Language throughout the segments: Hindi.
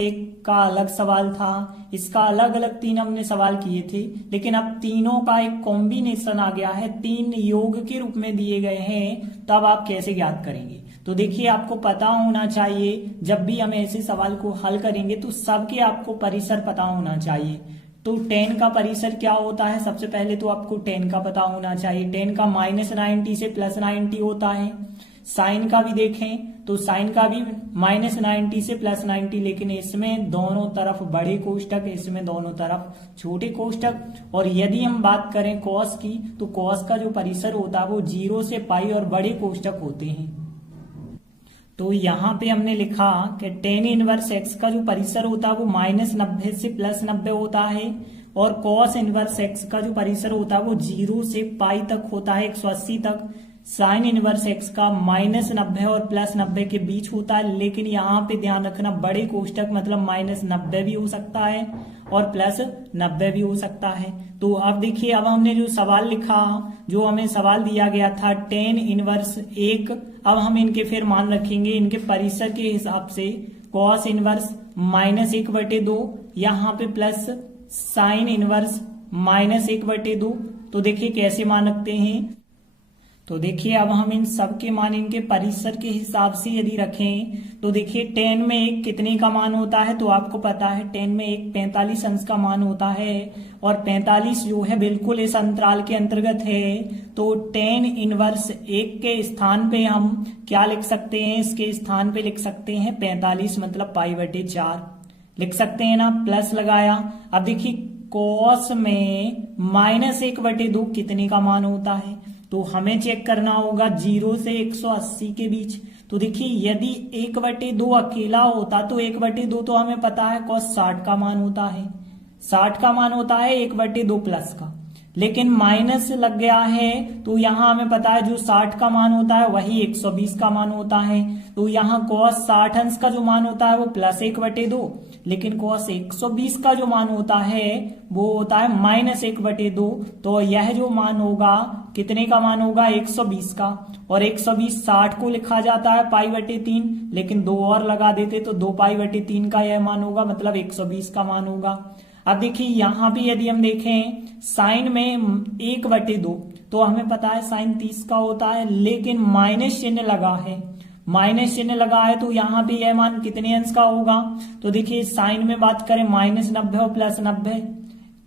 एक का अलग सवाल था, इसका अलग अलग तीन हमने सवाल किए थे, लेकिन अब तीनों का एक कॉम्बिनेशन आ गया है, तीन योग के रूप में दिए गए हैं, तब आप कैसे ज्ञात करेंगे। तो देखिए, आपको पता होना चाहिए जब भी हम ऐसे सवाल को हल करेंगे तो सबके आपको परिसर पता होना चाहिए। तो 10 का परिसर क्या होता है, सबसे पहले तो आपको 10 का पता होना चाहिए। 10 का -90 से +90 होता है। साइन का भी देखें तो साइन का भी -90 से +90, लेकिन इसमें दोनों तरफ बड़े कोष्टक, इसमें दोनों तरफ छोटे कोष्टक। और यदि हम बात करें कॉस की, तो कॉस का जो परिसर होता है वो 0 से पाई और बड़े कोष्टक होते हैं। तो यहाँ पे हमने लिखा कि tan इनवर्स x का जो परिसर होता है वो -90 से +90 होता है, और cos इनवर्स x का जो परिसर होता है वो 0 से पाई तक होता है, 180 तक। साइन इनवर्स x का -90 और +90 के बीच होता है, लेकिन यहाँ पे ध्यान रखना बड़े कोष्टक मतलब -90 भी हो सकता है और +90 भी हो सकता है। तो अब देखिए, अब हमने जो सवाल लिखा, जो हमें सवाल दिया गया था tan इनवर्स 1, अब हम इनके फिर मान रखेंगे इनके परिसर के हिसाब से। cos इनवर्स -1/2, यहाँ पे प्लस साइन इनवर्स -1/2। तो देखिए कैसे मान रखते हैं। तो देखिए, अब हम इन सब के मान इनके परिसर के हिसाब से यदि रखें तो देखिए, 10 में 1 कितने का मान होता है, तो आपको पता है 10 में 1 45 अंश का मान होता है, और 45 जो है बिल्कुल इस अंतराल के अंतर्गत है। तो tan इनवर्स 1 के स्थान पे हम क्या लिख सकते हैं, इसके स्थान पे लिख सकते हैं 45 मतलब π/4 लिख सकते हैं ना, प्लस लगाया। अब देखिए, cos में -1/2 कितने का मान होता है, तो हमें चेक करना होगा 0 से 180 के बीच। तो देखिए, यदि 1/2 अकेला होता तो 1/2 तो हमें पता है cos 60 का मान होता है, 60 का मान होता है 1/2 प्लस का, लेकिन माइनस लग गया है तो यहाँ हमें पता है जो 60 का मान होता है वही 120 का मान होता है। तो यहाँ cos 60 अंश का जो मान होता है वो +1/2, लेकिन cos 120 का जो मान होता है वो होता है -1/2। तो यह जो मान होगा कितने का मान होगा, 120 का, और 120 60 को लिखा जाता है π/3, लेकिन 2 और लगा देते तो 2π/3 का यह मान होगा, मतलब 120 का मान होगा। अब देखिए, यहाँ भी यदि हम देखें साइन में 1/2, तो हमें पता है साइन 30 का होता है, लेकिन माइनस चिन्ह लगा है, माइनस चिन्ह लगा है तो यहाँ पे यह मान कितने अंश का होगा। तो देखिए, साइन में बात करें -90 और +90,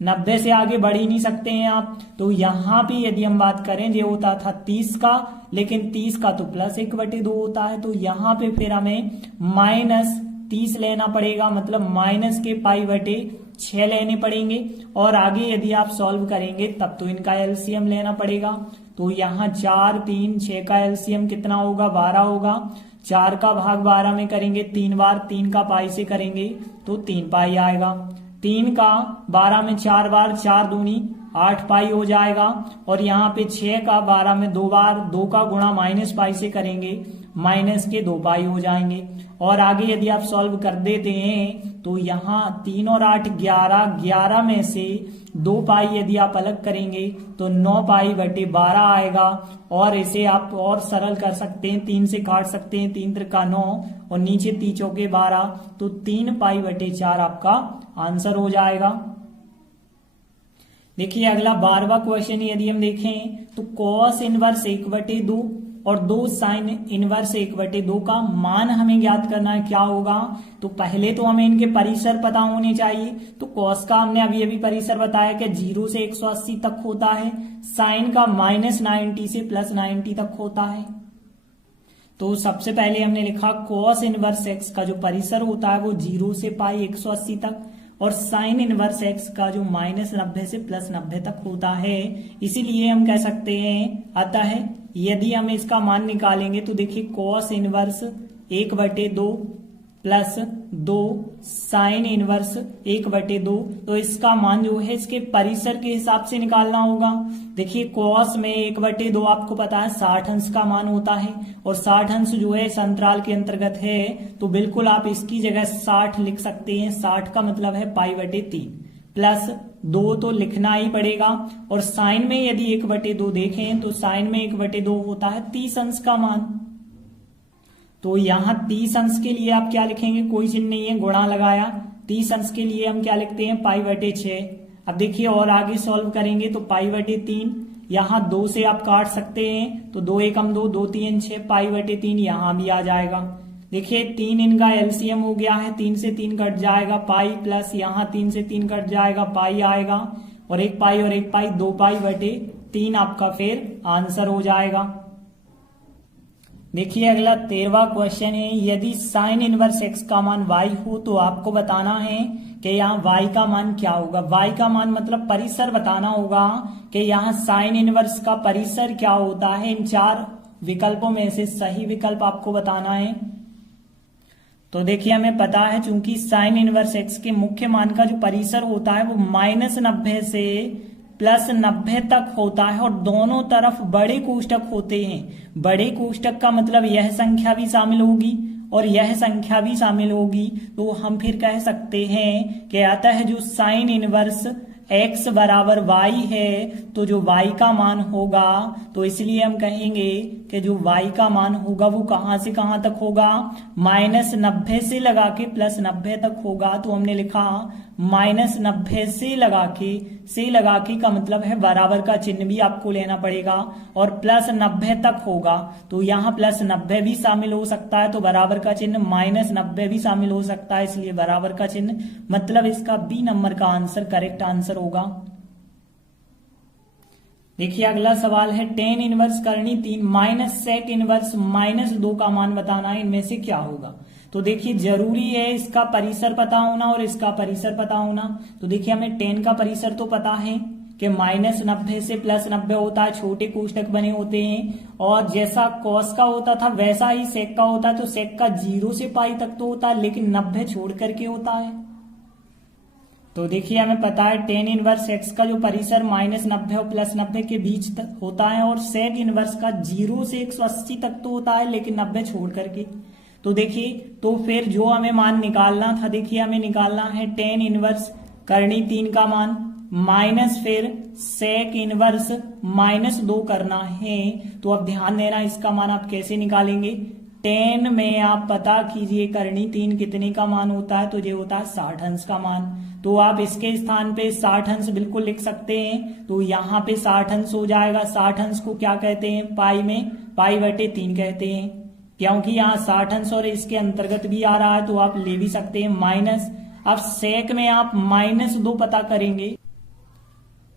90 से आगे बढ़ ही नहीं सकते हैं आप। तो यहाँ भी यदि हम बात करें, ये होता था 30 का, लेकिन 30 का तो +1/2 होता है, तो यहाँ पे फिर हमें -30 लेना पड़ेगा, मतलब माइनस के π/6 लेने पड़ेंगे। और आगे यदि आप सॉल्व करेंगे तब तो इनका एलसीएम लेना पड़ेगा। तो यहाँ 4, 3, 6 का एलसीएम कितना होगा, 12 होगा। 4 का भाग 12 में करेंगे 3 बार, 3 का पाई से करेंगे तो 3 पाई आएगा। 3 का 12 में 4 बार, 4 दूनी 8 पाई हो जाएगा। और यहाँ पे 6 का 12 में 2 बार, 2 का गुणा -π से करेंगे, -2 पाई हो जाएंगे। और आगे यदि आप सॉल्व कर देते हैं तो यहाँ 3 और 8 11, 11 में से 2 पाई यदि आप अलग करेंगे तो 9 π/12 आएगा। और इसे आप और सरल कर सकते हैं, 3 से काट सकते हैं, 3 त्रिका 9 और नीचे 3 चौके 12, तो 3 π/4 आपका आंसर हो जाएगा। देखिए, अगला 12वां क्वेश्चन यदि हम देखें तो cos इनवर्स 1/2 और 2 साइन इनवर्स 1/2 का मान हमें ज्ञात करना है, क्या होगा। तो पहले तो हमें इनके परिसर पता होने चाहिए। तो cos का हमने अभी परिसर बताया कि 0 से 180 तक होता है, साइन का -90 से +90 तक होता है। तो सबसे पहले हमने लिखा cos इनवर्स x का जो परिसर होता है वो 0 से π 180 तक, और साइन इनवर्स x का जो -90 से +90 तक होता है। इसीलिए हम कह सकते हैं, अतः यदि हम इसका मान निकालेंगे तो देखिए cos inverse 1/2 plus 2 sine inverse 1/2, तो इसका मान जो है इसके परिसर के हिसाब से निकालना होगा। देखिए, cos में 1/2 आपको पता है 60 अंश का मान होता है, और 60 अंश जो है इस अंतराल के अंतर्गत है, तो बिल्कुल आप इसकी जगह 60 लिख सकते हैं। 60 का मतलब है π/3 प्लस 2 तो लिखना ही पड़ेगा। और साइन में यदि 1/2 देखें तो साइन में 1/2 होता है 30 अंश का मान। तो यहाँ 30 अंश के लिए आप क्या लिखेंगे, कोई चिन्ह नहीं है, गुणा लगाया। 30 अंश के लिए हम क्या लिखते हैं, π/6। अब देखिए और आगे सॉल्व करेंगे तो π/3, यहाँ 2 से आप काट सकते हैं तो 2 एकम 2, 2 3 6, π/3 यहाँ भी आ जाएगा। देखिए 3 इनका एलसीएम हो गया है, 3 से 3 कट जाएगा पाई, प्लस यहाँ 3 से 3 कट जाएगा पाई आएगा, और 1 पाई और 1 पाई 2 π/3 आपका फिर आंसर हो जाएगा। देखिए अगला 13वां क्वेश्चन है, यदि साइन इनवर्स x का मान y हो तो आपको बताना है कि यहाँ y का मान क्या होगा। y का मान मतलब परिसर बताना होगा कि यहाँ साइन इनवर्स का परिसर क्या होता है। इन 4 विकल्पों में से सही विकल्प आपको बताना है। तो देखिए हमें पता है चूंकि साइन इनवर्स x के मुख्य मान का जो परिसर होता है वो -90 से +90 तक होता है, और दोनों तरफ बड़े कोष्टक होते हैं। बड़े कोष्टक का मतलब यह संख्या भी शामिल होगी और यह संख्या भी शामिल होगी, तो हम फिर कह सकते हैं कि अतः जो साइन इनवर्स x बराबर y है तो जो y का मान होगा, तो इसलिए हम कहेंगे कि जो y का मान होगा वो कहां से कहां तक होगा, -90 से लगा के +90 तक होगा। तो हमने लिखा -90 से लगा के का मतलब है बराबर का चिन्ह भी आपको लेना पड़ेगा, और +90 तक होगा तो यहाँ +90 भी शामिल हो सकता है, तो बराबर का चिन्ह -90 भी शामिल हो सकता है, इसलिए बराबर का चिन्ह मतलब इसका बी नंबर का आंसर करेक्ट आंसर होगा। देखिए अगला सवाल है, tan इनवर्स करनी 3 sec इनवर्स -2 का मान बताना है, इनमें से क्या होगा। तो देखिए जरूरी है इसका परिसर पता होना और इसका परिसर पता होना। तो देखिए हमें tan का परिसर तो पता है कि -90 से +90 होता है, छोटे कोष्टक बने होते हैं, और जैसा cos का होता था वैसा ही sec का होता है। तो sec का 0 से पाई तक तो होता है, लेकिन 90 छोड़ करके होता है। तो देखिए हमें पता है tan इनवर्स x का जो परिसर -90 और +90 के बीच तक होता है, और sec इनवर्स का 0 से 180 तक तो होता है, लेकिन 90 छोड़ करके। तो देखिए तो फिर जो हमें मान निकालना था, देखिए हमें निकालना है tan इनवर्स करनी 3 का मान माइनस फिर sec इनवर्स -2 करना है। तो अब ध्यान देना इसका मान आप कैसे निकालेंगे। tan में आप पता कीजिए करनी 3 कितने का मान होता है, तो ये होता है 60 अंश का मान। तो आप इसके स्थान पे 60 अंश बिल्कुल लिख सकते हैं, तो यहाँ पे 60 अंश हो जाएगा। 60 अंश को क्या कहते हैं, पाई में π/3 कहते हैं, क्योंकि यहाँ 60 अंश और इसके अंतर्गत भी आ रहा है, तो आप ले भी सकते हैं माइनस। अब sec में आप -2 पता करेंगे,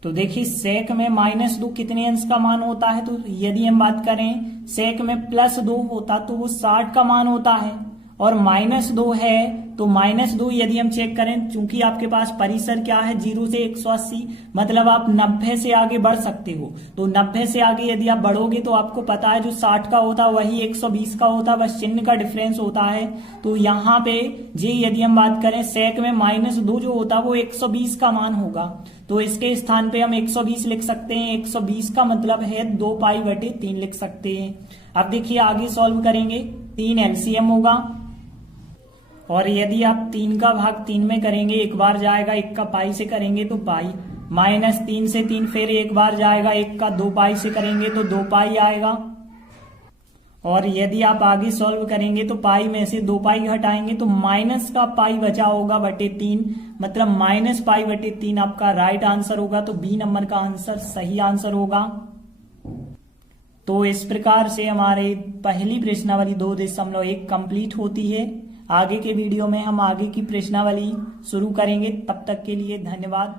तो देखिए sec में -2 कितने अंश का मान होता है। तो यदि हम बात करें sec में +2 होता तो वो 60 का मान होता है, और -2 है तो -2 यदि हम चेक करें, चूंकि आपके पास परिसर क्या है 0 से 180, मतलब आप 90 से आगे बढ़ सकते हो। तो 90 से आगे यदि आप बढ़ोगे तो आपको पता है जो 60 का होता है वही 120 का होता है, बस चिन्ह का डिफरेंस होता है। तो यहाँ पे जी यदि हम बात करें sec में -2 जो होता है वो 120 का मान होगा, तो इसके स्थान पे हम 120 लिख सकते हैं। 120 का मतलब है 2π/3 लिख सकते हैं। अब देखिए आगे सॉल्व करेंगे, 3 एलसीएम होगा, और यदि आप 3 का भाग 3 में करेंगे एक बार जाएगा, 1 का पाई से करेंगे तो पाई, -3 से 3 फिर एक बार जाएगा, 1 का 2 पाई से करेंगे तो 2 पाई आएगा, और यदि आप आगे सॉल्व करेंगे तो पाई में से 2 पाई घटाएंगे तो माइनस का पाई बचा होगा /3, मतलब -π/3 आपका राइट आंसर होगा। तो बी नंबर का आंसर सही आंसर होगा। तो इस प्रकार से हमारे पहली प्रश्नावली 2.1 कंप्लीट होती है। आगे के वीडियो में हम आगे की प्रश्नावली शुरू करेंगे। तब तक के लिए धन्यवाद।